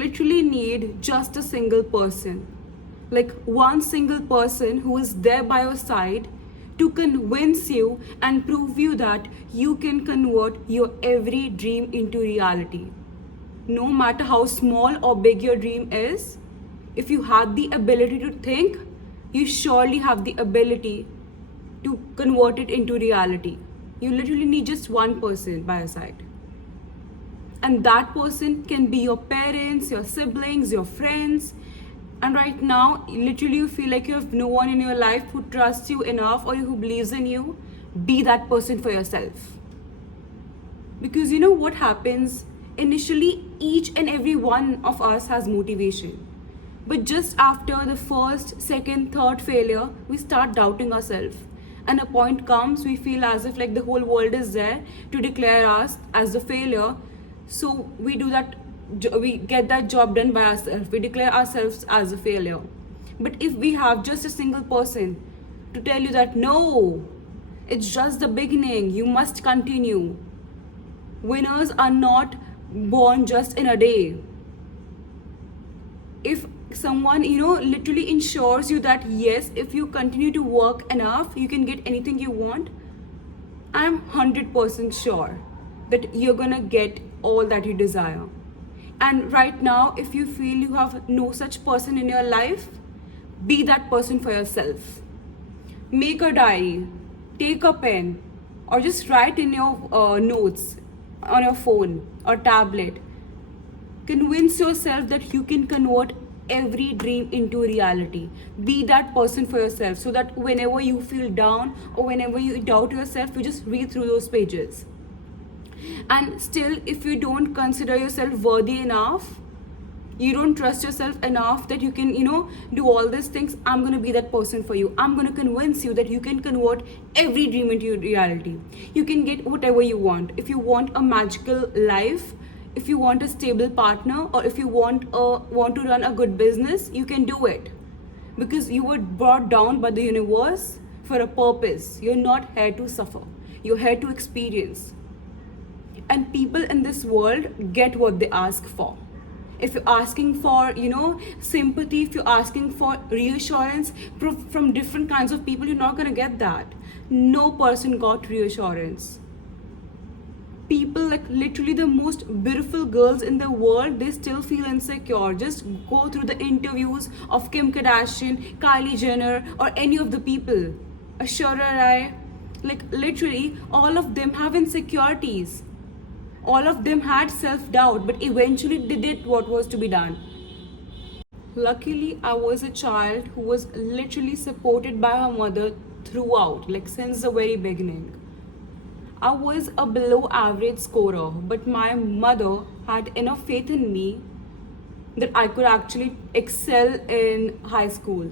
literally need just a single person, like one single person who is there by your side to convince you and prove you that you can convert your every dream into reality. No matter how small or big your dream is, if you have the ability to think, you surely have the ability to convert it into reality. You literally need just one person by your side. And that person can be your parents, your siblings, your friends. And right now, literally, you feel like you have no one in your life who trusts you enough or who believes in you. Be that person for yourself. Because you know what happens? Initially, each and every one of us has motivation. But just after the first, second, third failure, we start doubting ourselves. And a point comes, we feel as if like the whole world is there to declare us as a failure. So we do that, we get that job done by ourselves. We declare ourselves as a failure. But if we have just a single person to tell you that no, it's just the beginning, you must continue. Winners are not born just in a day. If someone literally ensures you that yes, if you continue to work enough, you can get anything you want, I'm 100% sure that you're gonna get all that you desire. And right now, if you feel you have no such person in your life, be that person for yourself. Make a diary, take a pen, or just write in your notes on your phone or tablet. Convince yourself that you can convert every dream into reality. Be that person for yourself so that whenever you feel down or whenever you doubt yourself, you just read through those pages. And still, if you don't consider yourself worthy enough, you don't trust yourself enough that you can do all these things, I'm going to be that person for you. I'm going to convince you that you can convert every dream into reality. You can get whatever you want. If you want a magical life, if you want a stable partner, or if you want to run a good business, you can do it. Because you were brought down by the universe for a purpose. You're not here to suffer. You're here to experience. And people in this world get what they ask for. If you're asking for sympathy, if you're asking for reassurance from different kinds of people, you're not going to get that. No person got reassurance. People, like literally the most beautiful girls in the world, they still feel insecure. Just go through the interviews of Kim Kardashian, Kylie Jenner, or any of the people, Aishwarya Rai. Like literally all of them have insecurities. All of them had self-doubt, but eventually they did what was to be done. Luckily, I was a child who was literally supported by her mother throughout, like since the very beginning. I was a below average scorer, but my mother had enough faith in me that I could actually excel in high school.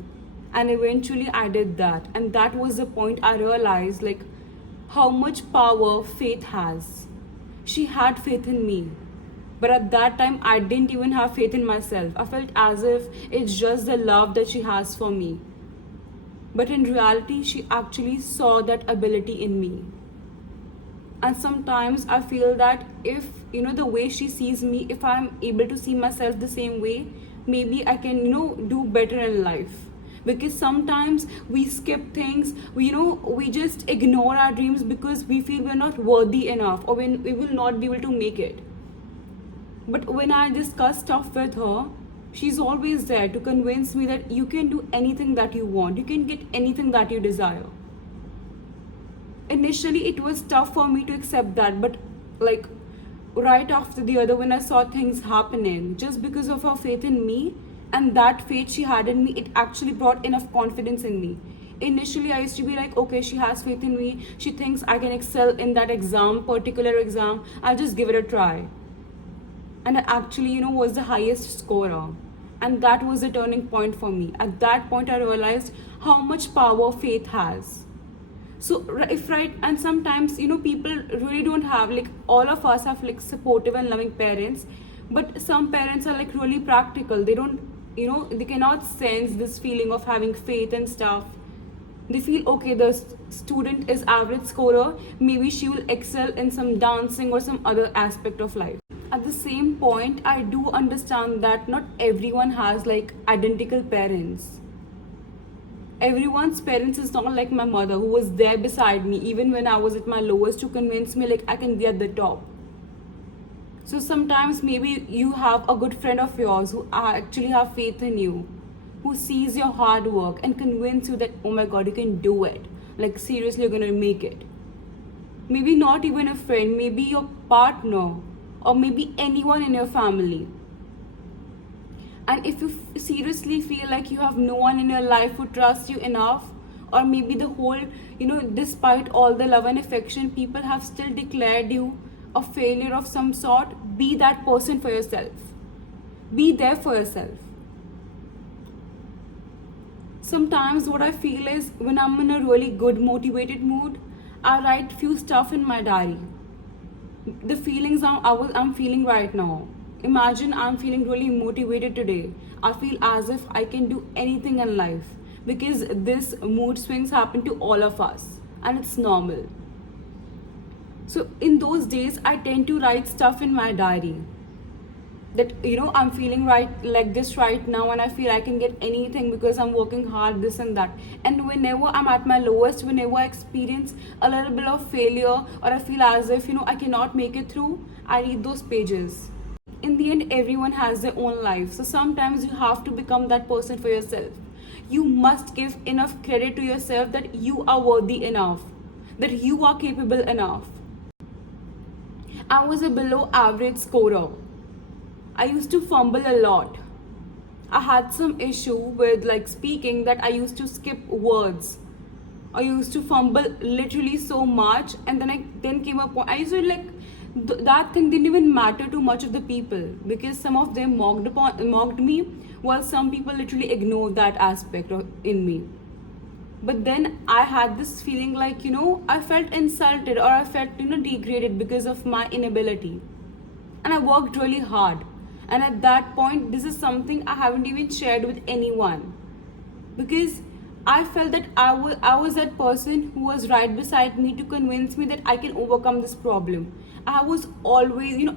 And eventually I did that. And that was the point I realized like how much power faith has. She had faith in me. But at that time, I didn't even have faith in myself. I felt as if it's just the love that she has for me. But in reality, she actually saw that ability in me. And sometimes I feel that if, the way she sees me, if I'm able to see myself the same way, maybe I can, do better in life. Because sometimes we skip things, we just ignore our dreams because we feel we're not worthy enough or when we will not be able to make it. But when I discuss stuff with her, she's always there to convince me that you can do anything that you want. You can get anything that you desire. Initially, it was tough for me to accept that, but like right after the other, when I saw things happening, just because of her faith in me and that faith she had in me, it actually brought enough confidence in me. Initially, I used to be like, okay, she has faith in me. She thinks I can excel in that particular exam. I'll just give it a try. And I actually, was the highest scorer. And that was the turning point for me. At that point, I realized how much power faith has. So and sometimes people really don't have, like, all of us have like supportive and loving parents, but some parents are like really practical. They don't they cannot sense this feeling of having faith and stuff. They feel, okay, the student is average scorer, maybe she will excel in some dancing or some other aspect of life. At the same point, I do understand that not everyone has like identical parents. Everyone's parents is not like my mother, who was there beside me even when I was at my lowest to convince me like I can be at the top. So sometimes maybe you have a good friend of yours who actually have faith in you, who sees your hard work and convince you that, oh my god, you can do it, like seriously you're gonna make it. Maybe not even a friend, maybe your partner, or maybe anyone in your family. And if you seriously feel like you have no one in your life who trusts you enough, or maybe the whole, despite all the love and affection, people have still declared you a failure of some sort, be that person for yourself. Be there for yourself. Sometimes what I feel is when I'm in a really good motivated mood, I write few stuff in my diary. The feelings I'm feeling right now. Imagine I'm feeling really motivated today. I feel as if I can do anything in life, because this mood swings happen to all of us and it's normal. So in those days, I tend to write stuff in my diary that I'm feeling right like this right now, and I feel I can get anything because I'm working hard, this and that. And whenever I'm at my lowest, whenever I experience a little bit of failure, or I feel as if I cannot make it through, I read those pages. In the end, everyone has their own life, so sometimes you have to become that person for yourself. You must give enough credit to yourself that you are worthy enough, that you are capable enough. I was a below average scorer. I used to fumble a lot. I had some issue with like speaking, that I used to skip words. I used to fumble literally so much, and then came a point I used to like that thing didn't even matter to much of the people, because some of them mocked me, while some people literally ignored that aspect in me. But then I had this feeling like I felt insulted, or I felt degraded because of my inability, and I worked really hard. And at that point, this is something I haven't even shared with anyone, because I felt that I was that person who was right beside me to convince me that I can overcome this problem. I was always,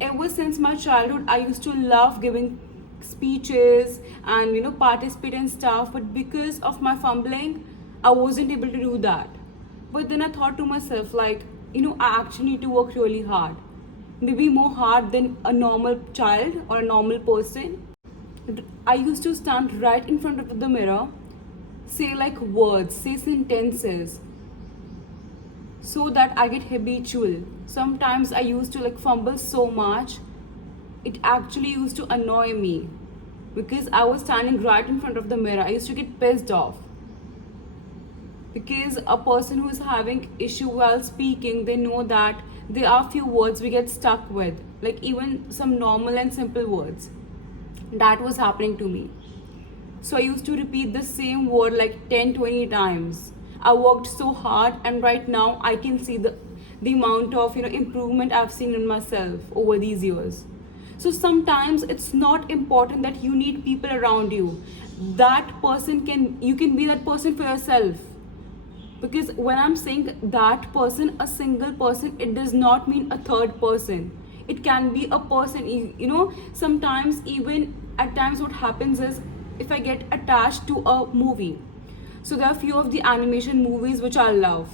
ever since my childhood, I used to love giving speeches and participate in stuff, but because of my fumbling, I wasn't able to do that. But then I thought to myself, like, I actually need to work really hard, maybe more hard than a normal child or a normal person. I used to stand right in front of the mirror, say like words, say sentences, so that I get habitual. Sometimes I used to like fumble so much, it actually used to annoy me, because I was standing right in front of the mirror. I used to get pissed off, because a person who is having issue while speaking, they know that there are few words we get stuck with, like even some normal and simple words. That was happening to me. So I used to repeat the same word like 10-20 times. I worked so hard, and right now I can see the amount of improvement I've seen in myself over these years. So sometimes it's not important that you need people around you. You can be that person for yourself. Because when I'm saying that person, a single person, it does not mean a third person. It can be a person, sometimes even at times what happens is, if I get attached to a movie, so there are few of the animation movies which I love,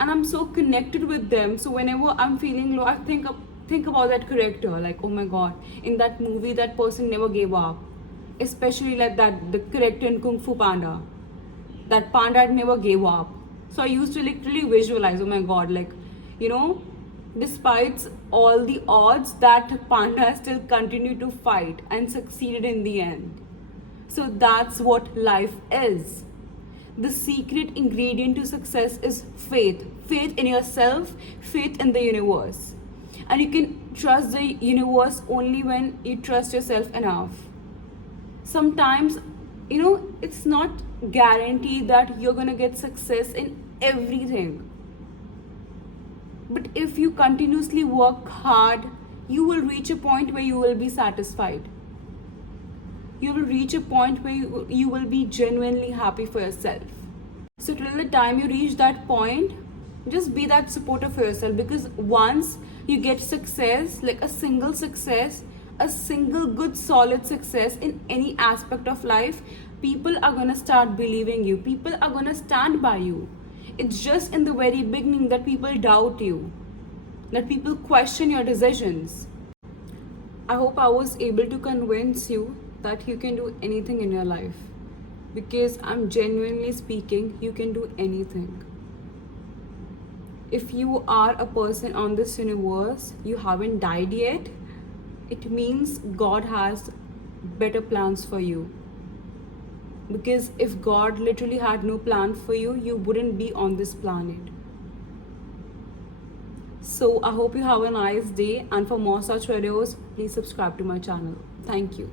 and I'm so connected with them. So whenever I'm feeling low, I think about that character, like, oh my god, in that movie that person never gave up. Especially like that, the character in Kung Fu Panda, that panda never gave up. So I used to literally visualize, oh my god, like, despite all the odds, that panda still continued to fight and succeeded in the end. So that's what life is. The secret ingredient to success is faith. Faith in yourself, faith in the universe. And you can trust the universe only when you trust yourself enough. Sometimes, it's not guaranteed that you're gonna get success in everything. But if you continuously work hard, you will reach a point where you will be satisfied. You will reach a point where you will be genuinely happy for yourself. So till the time you reach that point, just be that supporter for yourself, because once you get success, like a single success, a single good solid success in any aspect of life, people are gonna start believing you. People are gonna stand by you. It's just in the very beginning that people doubt you, that people question your decisions. I hope I was able to convince you that you can do anything in your life. Because I'm genuinely speaking, you can do anything. If you are a person on this universe, you haven't died yet, it means God has better plans for you. Because if God literally had no plan for you, you wouldn't be on this planet. So I hope you have a nice day, and for more such videos, please subscribe to my channel. Thank you.